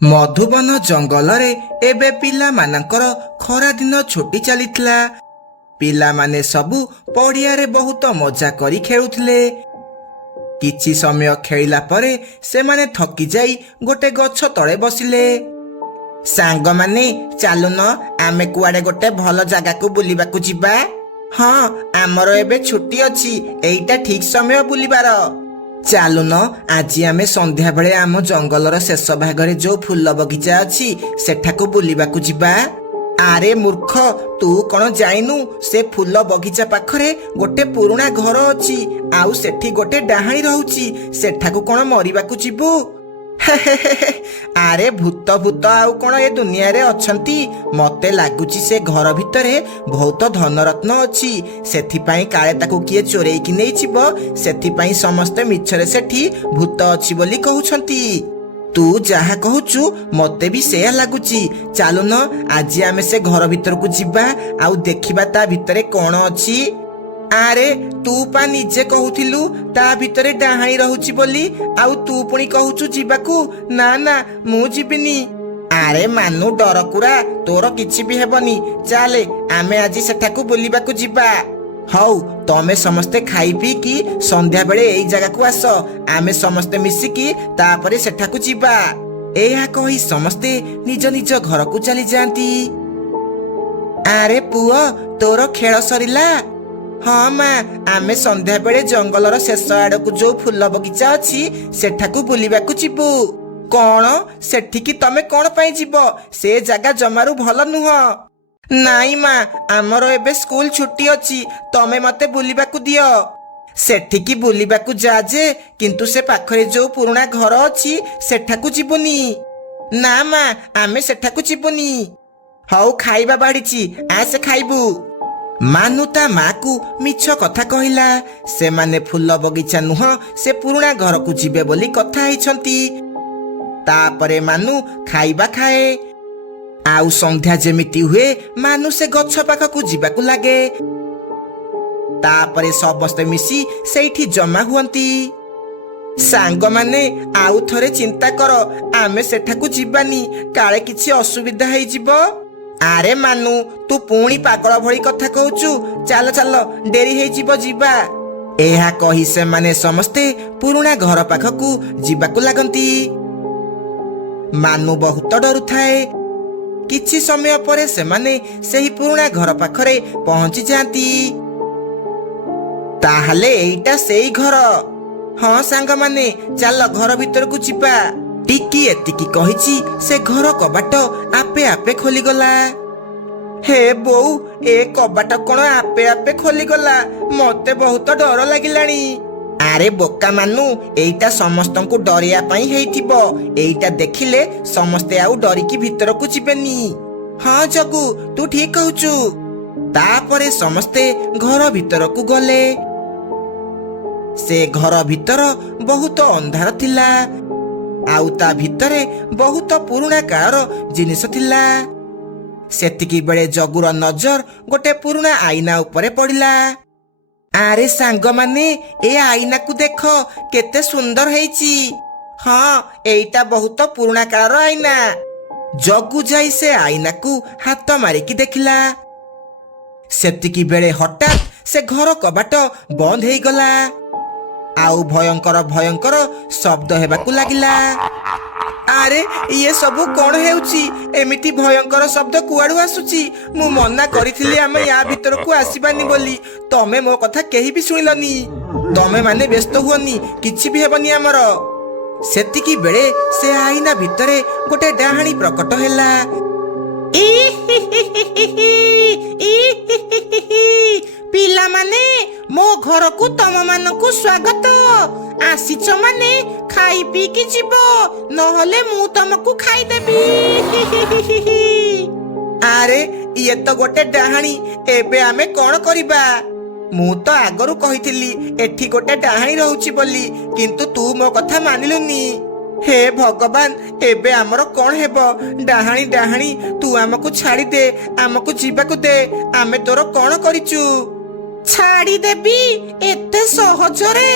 ମଧୁବନ ଜଙ୍ଗଲରେ ଏବେ ପିଲାମାନଙ୍କର ଖରାଦିନ ଛୁଟି ଚାଲିଥିଲା। ପିଲାମାନେ ସବୁ ପଡ଼ିଆରେ ବହୁତ ମଜା କରି ଖେଳୁଥିଲେ। କିଛି ସମୟ ଖେଳିଲା ପରେ ସେମାନେ ଥକି ଯାଇ ଗୋଟେ ଗଛ ତଳେ ବସିଲେ। ସାଙ୍ଗମାନେ, ଚାଲୁନ ଆମେ କୁଆଡେ ଗୋଟେ ଭଲ ଜାଗାକୁ ବୁଲିବାକୁ ଯିବା। ହଁ, ଆମର ଏବେ ଛୁଟି ଅଛି, ଏଇଟା ଠିକ ସମୟ ବୁଲିବାର। ଚାଲୁନ ଆଜି ଆମେ ସନ୍ଧ୍ୟାବେଳେ ଆମ ଜଙ୍ଗଲର ଶେଷ ଭାଗରେ ଯୋଉ ଫୁଲ ବଗିଚା ଅଛି ସେଠାକୁ ବୁଲିବାକୁ ଯିବା। ଆରେ ମୂର୍ଖ, ତୁ କଣ ଜାଣିନୁ ସେ ଫୁଲ ବଗିଚା ପାଖରେ ଗୋଟେ ପୁରୁଣା ଘର ଅଛି, ଆଉ ସେଠି ଗୋଟେ ଡାହାଣୀ ରହୁଛି। ସେଠାକୁ କଣ ମରିବାକୁ ଯିବୁ? ଆରେ ଭୂତ ଆଉ କଣ ଏ ଦୁନିଆରେ ଅଛନ୍ତି? ମତେ ଲାଗୁଛି ସେ ଘର ଭିତରେ ବହୁତ ଧନରତ୍ନ ଅଛି, ସେଥିପାଇଁ କାଳେ ତାକୁ କିଏ ଚୋରେଇକି ନେଇଯିବ। ସେଥିପାଇଁ ସମସ୍ତେ ମିଛରେ ସେଠି ଭୂତ ଅଛି ବୋଲି କହୁଛନ୍ତି। ତୁ ଯାହା କହୁଛୁ ମତେ ବି ସେୟା ଲାଗୁଛି। ଚାଲୁନ ଆଜି ଆମେ ସେ ଘର ଭିତରକୁ ଯିବା ଆଉ ଦେଖିବା ତା ଭିତରେ କଣ ଅଛି। ଆରେ ତୁ ପା ନିଜେ କହୁଥିଲୁ ତା ଭିତରେ ଡାହାଣୀ ରହୁଛି ବୋଲି, ଆଉ ତୁ ପୁଣି କହୁଛୁ ଯିବାକୁ। ନା ନା, ମୁଁ ଯିବିନି। ଆରେ ମାନୁ ଡରକୁରା, ତୋର କିଛି ବି ହେବନି। ଚାଲେ ଆମେ ଆଜି ସେଠାକୁ ବୁଲିବାକୁ ଯିବା। ହଉ, ତମେ ସମସ୍ତେ ଖାଇ ପିଇକି ସନ୍ଧ୍ୟାବେଳେ ଏଇ ଜାଗାକୁ ଆସ। ଆମେ ସମସ୍ତେ ମିଶିକି ତାପରେ ସେଠାକୁ ଯିବା। ଏହା କହି ସମସ୍ତେ ନିଜ ନିଜ ଘରକୁ ଚାଲି ଯାଆନ୍ତି। ଆରେ ପୁଅ, ତୋର ଖେଳ ସରିଲା? ହଁ ମା, ଆମେ ସନ୍ଧ୍ୟାବେଳେ ଜଙ୍ଗଲର ଶେଷ ଆଡକୁ ଯୋଉ ଫୁଲ ବଗିଚା ଅଛି ସେଠାକୁ ବୁଲିବାକୁ ଯିବୁ। କଣ? ସେଠିକି ତମେ କଣ ପାଇଁ ଯିବ? ସେ ଜାଗା ଜମାରୁ ଭଲ ନୁହଁ। ନାଇଁ ମା, ଆମର ଏବେ ସ୍କୁଲ ଛୁଟି ଅଛି, ତମେ ମତେ ବୁଲିବାକୁ ଦିଅ। ସେଠିକି ବୁଲିବାକୁ ଯା ଯେ, କିନ୍ତୁ ସେ ପାଖରେ ଯୋଉ ପୁରୁଣା ଘର ଅଛି ସେଠାକୁ ଯିବୁନି। ନା ମା, ଆମେ ସେଠାକୁ ଯିବୁନି। ହଉ, ଖାଇବା ବାଢିଛି, ଆସେ ଖାଇବୁ। ମାନୁ ତା ମାକୁ ମିଛ କଥା କହିଲା। ସେମାନେ ଫୁଲ ବଗିଚା ନୁହଁ, ସେ ପୁରୁଣା ଘରକୁ ଯିବେ ବୋଲି କଥା ହେଇଛନ୍ତି। ତାପରେ ମାନୁ ଖାଇବା ଖାଏ। ଆଉ ସନ୍ଧ୍ୟା ଯେମିତି ହୁଏ ମାନୁ ସେ ଗଛ ପାଖକୁ ଯିବାକୁ ଲାଗେ। ତାପରେ ସମସ୍ତେ ମିଶି ସେଇଠି ଜମା ହୁଅନ୍ତି। ସାଙ୍ଗମାନେ, ଆଉ ଥରେ ଚିନ୍ତା କର, ଆମେ ସେଠାକୁ ଯିବାନି, କାଳେ କିଛି ଅସୁବିଧା ହେଇଯିବ। ଆରେ ମାନୁ, ତୁ ପୁଣି ପାଗଳ ଭଳି କଥା କହୁଛୁ। ଚାଲ ଚାଲ, ଡେରି ହେଇଯିବ, ଯିବା। ଏହା କହି ସେମାନେ ସମସ୍ତେ ପୁରୁଣା ଘର ପାଖକୁ ଯିବାକୁ ଲାଗନ୍ତି। ମାନୁ ବହୁତ ଡରୁଥାଏ। କିଛି ସମୟ ପରେ ସେମାନେ ସେହି ପୁରୁଣା ଘର ପାଖରେ ପହଞ୍ଚି ଯାଆନ୍ତି। ତାହେଲେ ଏଇଟା ସେଇ ଘର। ହଁ ସାଙ୍ଗମାନେ, ଚାଲ ଘର ଭିତରକୁ ଯିବା। ଟିକି ଏତିକି କହିଛି ସେ ଘର କବାଟ ଆପେ ଆପେ ଖୋଲିଗଲା। ହେ ବୋଉ, ଏ କବାଟ କଣ ଆପେ ଆପେ ଖୋଲିଗଲା? ମତେ ବହୁତ ଡର ଲାଗିଲାଣି। ଆରେ ବୋକା ମାନୁ, ଏଇଟା ସମସ୍ତଙ୍କୁ ଡରେଇବା ପାଇଁ ହେଇଥିବ। ଏଇଟା ଦେଖିଲେ ସମସ୍ତେ ଆଉ ଡରିକି ଭିତରକୁ ଯିବେନି। ହଁ ଜଗୁ, ତୁ ଠିକ କହୁଛୁ। ତାପରେ ସମସ୍ତେ ଘର ଭିତରକୁ ଗଲେ। ସେ ଘର ଭିତର ବହୁତ ଅନ୍ଧାର ଥିଲା, ଆଉ ତା ଭିତରେ ବହୁତ ପୁରୁଣା କାଳର ଜିନିଷ ଥିଲା। ସେତିକି ବେଳେ ଜଗୁର ନଜର ଗୋଟେ ପୁରୁଣା ଆଇନା ଉପରେ ପଡ଼ିଲା। ଆରେ ସାଙ୍ଗମାନେ, ଏ ଆଇନାକୁ ଦେଖ, କେତେ ସୁନ୍ଦର ହେଇଛି। ହଁ, ଏଇଟା ବହୁତ ପୁରୁଣା କାଳର ଆଇନା। ଜଗୁ ଯାଇ ସେ ଆଇନାକୁ ହାତ ମାରିକି ଦେଖିଲା। ସେତିକି ବେଳେ ହଠାତ୍ ସେ ଘର କବାଟ ବନ୍ଦ ହେଇଗଲା, ଆଉ ଭୟଙ୍କର ଭୟଙ୍କର ଶବ୍ଦ ହେବାକୁ ଲାଗିଲା। ଆରେ ଇଏ ସବୁ କଣ ହେଉଛି? ଏମିତି ଭୟଙ୍କର ଶବ୍ଦ କୁଆଡୁ ଆସୁଛି? ମୁଁ ମନା କରିଥିଲି ଆମେ ୟା ଭିତରକୁ ଆସିବାନି ବୋଲି, ତମେ ମୋ କଥା କେହି ବି ଶୁଣିଲନି। ତମେ ମାନେ ବ୍ୟସ୍ତ ହୁଅନି, କିଛି ବି ହେବନି ଆମର। ସେତିକି ବେଳେ ସେ ଆଇନା ଭିତରେ ଗୋଟେ ଡାହାଣୀ ପ୍ରକଟ ହେଲା। ପିଲାମାନେ, ମୋ ଘରକୁ ତମମାନଙ୍କୁ ସ୍ୱାଗତ। ଆସିଛ ମାନେ ଖାଇ ପିଇକି ଯିବ, ନହେଲେ ମୁଁ ତମକୁ ଖାଇଦେବି। ଆରେ ଇଏ ତ ଗୋଟେ ଡାହାଣୀ, ଏବେ ଆମେ କଣ କରିବା? ମୁଁ ତ ଆଗରୁ କହିଥିଲି ଏଠି ଗୋଟେ ଡାହାଣୀ ରହୁଛି ବୋଲି, କିନ୍ତୁ ତୁ ମୋ କଥା ମାନିଲୁନି। ହେ ଭଗବାନ, ଏବେ ଆମର କଣ ହେବ? ଡାହାଣୀ ଡାହାଣୀ, ତୁ ଆମକୁ ଛାଡ଼ିଦେ, ଆମକୁ ଯିବାକୁ ଦେ। ଆମେ ତୋର କଣ କରିଛୁ? ଛାଡ଼ିଦେବି ଏତେ ସହଜରେ?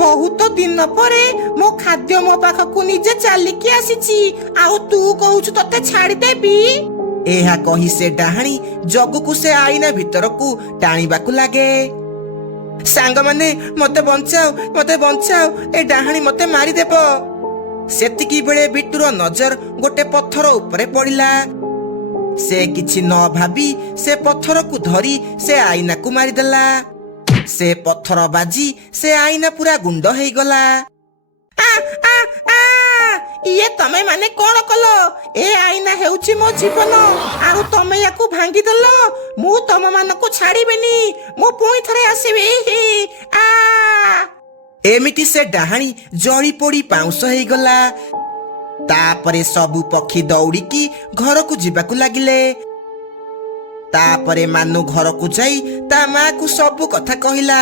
ବହୁତ ଦିନ ପରେ ମୋ ଖାଦ୍ୟ ମୋ ପାଖକୁ ନିଜେ ଚାଲିକି ଆସିଛି, ଆଉ ତୁ କହୁଛୁ ତତେ ଛାଡ଼ିଦେବି? ଏହା କହି ସେ ଡାହାଣୀ ଜଗୁକୁ ସେ ଆଇନା ଭିତରକୁ ଟାଣିବାକୁ ଲାଗେ। ସାଙ୍ଗମାନେ ମତେ ବଞ୍ଚାଅ, ଏ ଡାହାଣୀ ମତେ ମାରିଦେବ। ସେତିକି ବେଳେ ବିଟୁର ନଜର ଗୋଟେ ପଥର ଉପରେ ପଡ଼ିଲା। ସେ କିଛି ନ ଭାବି ସେ ପଥରକୁ ଧରି ସେ ଆଇନାକୁ ମାରିଦେଲା। ସେ ପଥର ବାଜି ସେ ଆଇନା ପୁରା ଗୁଣ୍ଡ ହେଇଗଲା। ଇଏ ତମେ ମାନେ କଣ କଲ? ଏ ଆଇନା ହେଉଛି ମୋ ଜୀବନ, ଆଉ ତମେ ୟାକୁ ଭାଙ୍ଗିଦେଲ। ମୁଁ ତମ ମାନଙ୍କୁ ଛାଡ଼ିବିନି, ମୁଁ ପୁଣି ଥରେ ଆସିବି। ଏମିତି ସେ ଡାହାଣୀ ଜଳି ପୋଡ଼ି ପାଉଁଶ ହେଇଗଲା। ତାପରେ ସବୁ ପକ୍ଷୀ ଦୌଡ଼ିକି ଘରକୁ ଯିବାକୁ ଲାଗିଲେ। ତାପରେ ମାନୁ ଘରକୁ ଯାଇ ତା ମାକୁ ସବୁ କଥା କହିଲା।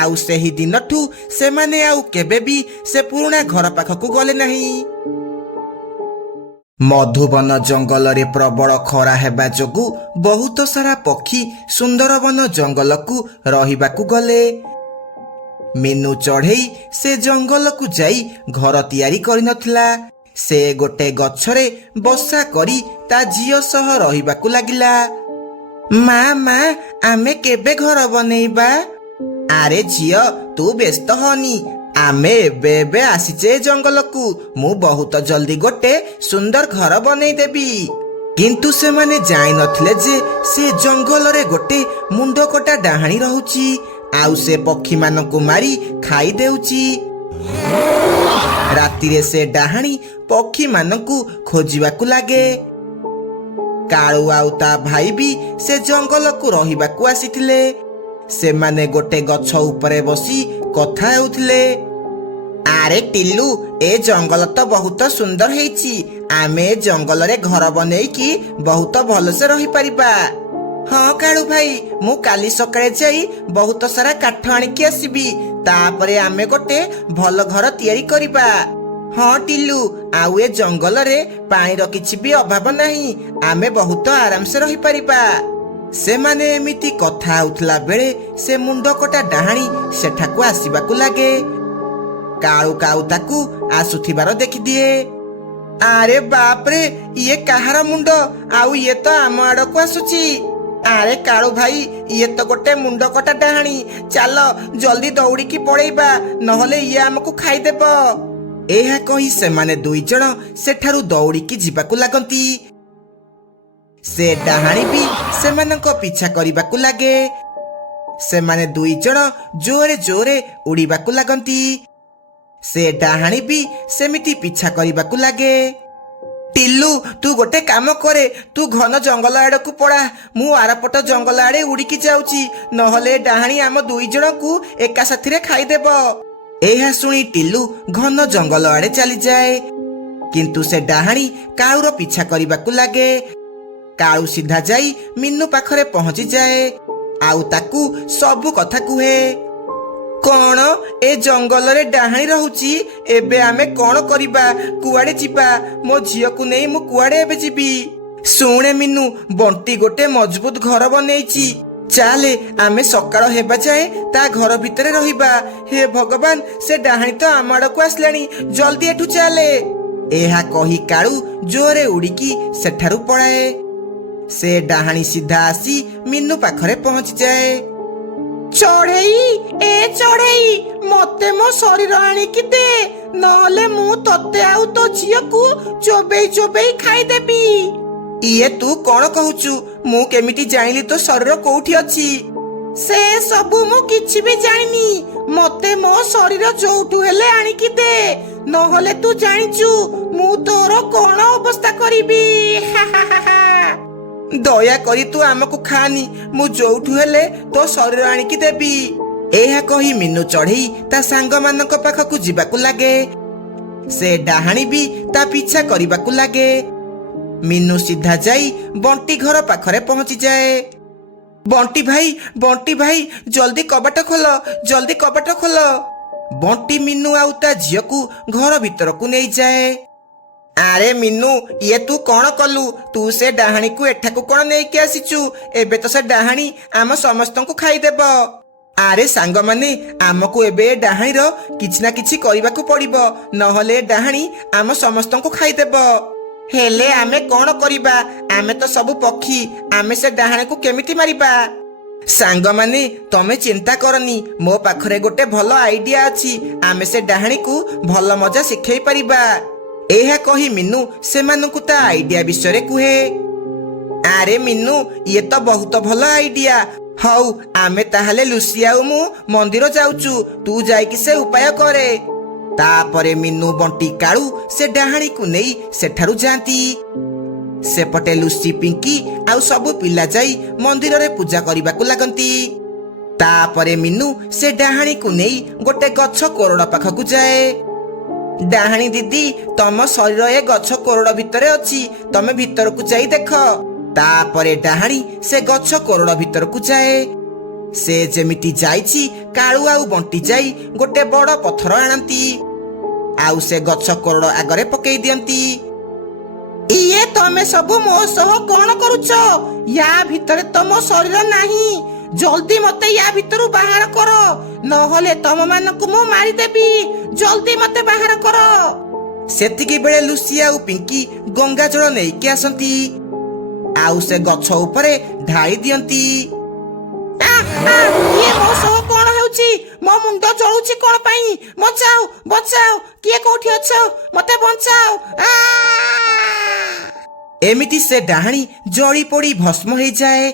ଆଉ ସେହି ଦିନଠୁ ସେମାନେ ଆଉ କେବେ ବି ସେ ପୁରୁଣା ଘର ପାଖକୁ ଗଲେ ନାହିଁ। ମଧୁବନ ଜଙ୍ଗଲରେ ପ୍ରବଳ ଖରା ହେବା ଯୋଗୁଁ ବହୁତ ସାରା ପକ୍ଷୀ ସୁନ୍ଦରବନ ଜଙ୍ଗଲକୁ ରହିବାକୁ ଗଲେ। ମିନୁ ଚଢ଼େଇ ସେ ଜଙ୍ଗଲକୁ ଯାଇ ଘର ତିଆରି କରିନଥିଲା। ସେ ଗୋଟେ ଗଛରେ ବସା କରି ତା ଝିଅ ସହ ରହିବାକୁ ଲାଗିଲା। ମା ଆମେ କେବେ ଘର ବନେଇବା? ଆରେ ଝିଅ, ତୁ ବ୍ୟସ୍ତ ହନି, ଆମେ ଏବେ ଆସିଛେ ଜଙ୍ଗଲକୁ। ମୁଁ ବହୁତ ଜଲ୍ଦି ଗୋଟେ ସୁନ୍ଦର ଘର ବନେଇଦେବି। କିନ୍ତୁ ସେମାନେ ଜାଣିନଥିଲେ ଯେ ସେ ଜଙ୍ଗଲରେ ଗୋଟେ ମୁଣ୍ଡକଟା ଡାହାଣୀ ରହୁଛି, ଆଉ ସେ ପକ୍ଷୀମାନଙ୍କୁ ମାରି ଖାଇଦେଉଛି। ରାତିରେ ସେ ଡାହାଣୀ ପକ୍ଷୀମାନଙ୍କୁ ଖୋଜିବାକୁ ଲାଗେ। କାଳୁ ଆଉ ତା ଭାଇ ବି ସେ ଜଙ୍ଗଲକୁ ରହିବାକୁ ଆସିଥିଲେ। ସେମାନେ ଗୋଟେ ଗଛ ଉପରେ ବସି କଥା ହେଉଥିଲେ। ଆରେ ଟିଲୁ, ଏ ଜଙ୍ଗଲ ତ ବହୁତ ସୁନ୍ଦର ହେଇଛି। ଆମେ ଜଙ୍ଗଲରେ ଘର ବନେଇକି ବହୁତ ଭଲସେ ରହିପାରିବା। ହଁ କାଳୁ ଭାଇ, ମୁଁ କାଲି ସକାଳେ ଯାଇ ବହୁତ ସାରା କାଠ ଆଣିକି ଆସିବି। ତାପରେ ଆମେ ଗୋଟେ ଭଲ ଘର ତିଆରି କରିବା। ହଁ ଟିଲୁ, ଆଉ ଏ ଜଙ୍ଗଲରେ ପାଣିର କିଛି ବି ଅଭାବ ନାହିଁ। ଆମେ ବହୁତ ଆରାମସେ ରହିପାରିବା। ସେମାନେ ଏମିତି କଥା ହେଉଥିଲା ବେଳେ ସେ ମୁଣ୍ଡକଟା ଡାହାଣୀ ସେଠାକୁ ଆସିବାକୁ ଲାଗେ। କାଳୁ ତାକୁ ଆସୁଥିବାର ଦେଖିଦିଏ। ଆରେ ବାପରେ, ଇଏ କାହାର ମୁଣ୍ଡ? ଆଉ ଇଏ ତ ଆମ ଆଡକୁ ଆସୁଛି। ଆରେ କାଳୁ ଭାଇ, ଇଏ ତ ଗୋଟେ ମୁଣ୍ଡକଟା ଡାହାଣୀ। ଚାଲ ଜଲ୍ଦି ଦୌଡ଼ିକି ପଳେଇବା, ନହେଲେ ଇଏ ଆମକୁ ଖାଇଦେବ। ଏହା କହି ସେମାନେ ଦୁଇ ଜଣ ସେଠାରୁ ଦୌଡ଼ିକି ଯିବାକୁ ଲାଗନ୍ତି। ସେ ଡାହାଣୀ ବି ସେମାନଙ୍କ ପିଛା କରିବାକୁ ଲାଗେ। ସେମାନେ ଦୁଇ ଜଣ ଜୋରେ ଉଡ଼ିବାକୁ ଲାଗନ୍ତି। ସେ ଡାହାଣୀ ବି ସେମିତି ପିଛା କରିବାକୁ ଲାଗେ। ଟିଲୁ, ତୁ ଗୋଟେ କାମ କରେ, ତୁ ଘନ ଜଙ୍ଗଲ ଆଡକୁ ପଳା। ମୁଁ ଆରପଟ ଜଙ୍ଗଲ ଆଡେ ଉଡ଼ିକି ଯାଉଛି, ନହେଲେ ଡାହାଣୀ ଆମ ଦୁଇ ଜଣଙ୍କୁ ଏକା ସାଥିରେ ଖାଇଦେବ। ଏହା ଶୁଣି ଟିଲୁ ଘନ ଜଙ୍ଗଲ ଆଡେ ଚାଲିଯାଏ। କିନ୍ତୁ ସେ ଡାହାଣୀ କାଳୁର ପିଛା କରିବାକୁ ଲାଗେ। କାଳୁ ସିଧା ଯାଇ ମିନୁ ପାଖରେ ପହଞ୍ଚିଯାଏ, ଆଉ ତାକୁ ସବୁ କଥା କୁହେ। କଣ ଏ ଜଙ୍ଗଲରେ ଡାହାଣୀ ରହୁଛି? ଏବେ ଆମେ କଣ କରିବା? କୁଆଡେ ଯିବା? ମୋ ଝିଅକୁ ନେଇ ମୁଁ କୁଆଡେ ଏବେ ଯିବି? ଶୁଣେ ମିନୁ, ବଣ୍ଟି ଗୋଟେ ମଜବୁତ ଘର ବନେଇଛି। ଚାଲେ ଆମେ ସକାଳ ହେବା ଯାଏ ତା ଘର ଭିତରେ ରହିବା। ହେ ଭଗବାନ, ସେ ଡାହାଣୀ ତ ଆମ ଆଡକୁ ଆସିଲାଣି, ଜଲ୍ଦି ଏଠୁ ଚାଲେ। ଏହା କହି କାଳୁ ଜୋରେ ଉଡ଼ିକି ସେଠାରୁ ପଳାଏ। ସେ ଡାହାଣୀ ସିଧା ଆସି ମିନୁ ପାଖରେ ପହଞ୍ଚିଯାଏ। ଚଢ଼େଇ, ମତେ ମୋ ଶରୀର ଆଣିକି ଦେ, ନହେଲେ ମୁଁ ତତେ ଆଉ ତୋ ଝିଅକୁ ଚୋବେଇ ଖାଇଦେବି। ଇଏ ତୁ କଣ କହୁଛୁ? ମୁଁ କେମିତି ଜାଣିଲି ତୋ ଶରୀର କୋଉଠି ଅଛି? ସେ ସବୁ ମୁଁ କିଛି ବି ଜାଣିନି। ମତେ ମୋ ଶରୀର ଯୋଉଠୁ ହେଲେ ଆଣିକି ଦେ, ନହେଲେ ତୁ ଜାଣିଛୁ ମୁଁ ତୋର କଣ ଅବସ୍ଥା କରିବି। ଦୟାକରି ତୁ ଆମକୁ ଖାନି, ମୁଁ ଯୋଉଠୁ ହେଲେ ତୋ ଶରୀର ଆଣିକି ଦେବି। ଏହା କହି ମିନୁ ଚଢ଼େଇ ତା ସାଙ୍ଗମାନଙ୍କ ପାଖକୁ ଯିବାକୁ ଲାଗେ। ସେ ଡାହାଣୀ ବି ତା ପିଛା କରିବାକୁ ଲାଗେ। ମିନୁ ସିଧା ଯାଇ ବଣ୍ଟି ଘର ପାଖରେ ପହଞ୍ଚିଯାଏ। ବଣ୍ଟି ଭାଇ, ଜଲ୍ଦି କବାଟ ଖୋଲ। ବଣ୍ଟି ମିନୁ ଆଉ ତା ଝିଅକୁ ଘର ଭିତରକୁ ନେଇଯାଏ। ଆରେ ମିନୁ, ଇଏ ତୁ କଣ କଲୁ? ତୁ ସେ ଡାହାଣୀକୁ ଏଠାକୁ କଣ ନେଇକି ଆସିଛୁ? ଏବେ ତ ସେ ଡାହାଣୀ ଆମ ସମସ୍ତଙ୍କୁ ଖାଇଦେବ। ଆରେ ସାଙ୍ଗମାନେ, ଆମକୁ ଏବେ ଏ ଡାହାଣୀର କିଛି ନା କିଛି କରିବାକୁ ପଡିବ, ନହେଲେ ଏ ଡାହାଣୀ ଆମ ସମସ୍ତଙ୍କୁ ଖାଇଦେବ। ହେଲେ ଆମେ କଣ କରିବା? ଆମେ ତ ସବୁ ପକ୍ଷୀ, ଆମେ ସେ ଡାହାଣୀକୁ କେମିତି ମାରିବା? ସାଙ୍ଗମାନେ, ତମେ ଚିନ୍ତା କରନି, ମୋ ପାଖରେ ଗୋଟେ ଭଲ ଆଇଡିଆ ଅଛି। ଆମେ ସେ ଡାହାଣୀକୁ ଭଲ ମଜା ଶିଖେଇ ପାରିବା। ଏହା କହି ମିନୁ ସେମାନଙ୍କୁ ତା ଆଇଡିଆ ବିଷୟରେ କୁହେ। ଆରେ ମିନୁ, ଇଏ ତ ବହୁତ ଭଲ ଆଇଡିଆ। ହଉ, ଆମେ ତାହେଲେ ଲୁସି ଆଉ ମୁଁ ମନ୍ଦିର ଯାଉଛୁ, ତୁ ଯାଇକି ସେ ଉପାୟ କରେ। ତାପରେ ମିନୁ, ବଣ୍ଟି, କାଳୁ ସେ ଡାହାଣୀକୁ ନେଇ ସେଠାରୁ ଯାଆନ୍ତି। ସେପଟେ ଲୁସି, ପିଙ୍କି ଆଉ ସବୁ ପିଲା ଯାଇ ମନ୍ଦିରରେ ପୂଜା କରିବାକୁ ଲାଗନ୍ତି। ତାପରେ ମିନୁ ସେ ଡାହାଣୀକୁ ନେଇ ଗୋଟେ ଗଛ କୋରଡ଼ ପାଖକୁ ଯାଏ। ଡାହାଣୀ ଦିଦି, ତମ ଶରୀର ଏ ଗଛ କୋରଡ଼ ଭିତରେ ଅଛି, ତମେ ଭିତରକୁ ଯାଇ ଦେଖ। ତାପରେ ଡାହାଣୀ ସେ ଗଛ କୋରଡ଼ ଭିତରକୁ ଯାଏ। ସେ ଯେମିତି ଯାଇଛି, କାଳୁ ଆଉ ବଣ୍ଟି ଯାଇ ଗୋଟେ ବଡ଼ ପଥର ଆଣନ୍ତି, ଆଉ ସେ ଗଛ କୋରଡ଼ ଆଗରେ ପକେଇ ଦିଅନ୍ତି। ଇଏ ତମେ ସବୁ ମୋ ସହ କଣ କରୁଛ? ୟା ଭିତରେ ତ ମୋ ଶରୀର ନାହିଁ। ଜଲ୍ଦି ମତେ ୟା ଭିତରୁ ବାହାର କର, ନହେଲେ ତମମାନଙ୍କୁ ମୁଁ ମାରିଦେବି। ଜଲ୍ଦି ମତେ ବାହାର କର। ସେତିକି ବେଳେ ଲୁସି ଆଉ ପିଙ୍କି ଗଙ୍ଗା ଜଳ ନେଇକି ଆସନ୍ତି, ଆଉ ସେ ଗଛ ଉପରେ ଢାଳି ଦିଅନ୍ତି। ଇଏ ମୋ ସହ କଣ ହେଉଛି? ମୋ ମୁଣ୍ଡ ଜଳୁଛି କଣ ପାଇଁ? ବଞ୍ଚାଅ, ବଞ୍ଚାଅ, କିଏ କୋଉଠି ଅଛ? ମତେ ବଞ୍ଚାଅ। ଏମିତି ସେ ଡାହାଣୀ ଜଳି ପୋଡ଼ି ଭସ୍ମ ହେଇଯାଏ।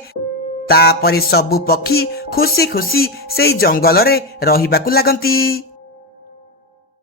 ତାପରେ ସବୁ ପକ୍ଷୀ ଖୁସି ଖୁସି ସେଇ ଜଙ୍ଗଲରେ ରହିବାକୁ ଲାଗନ୍ତି।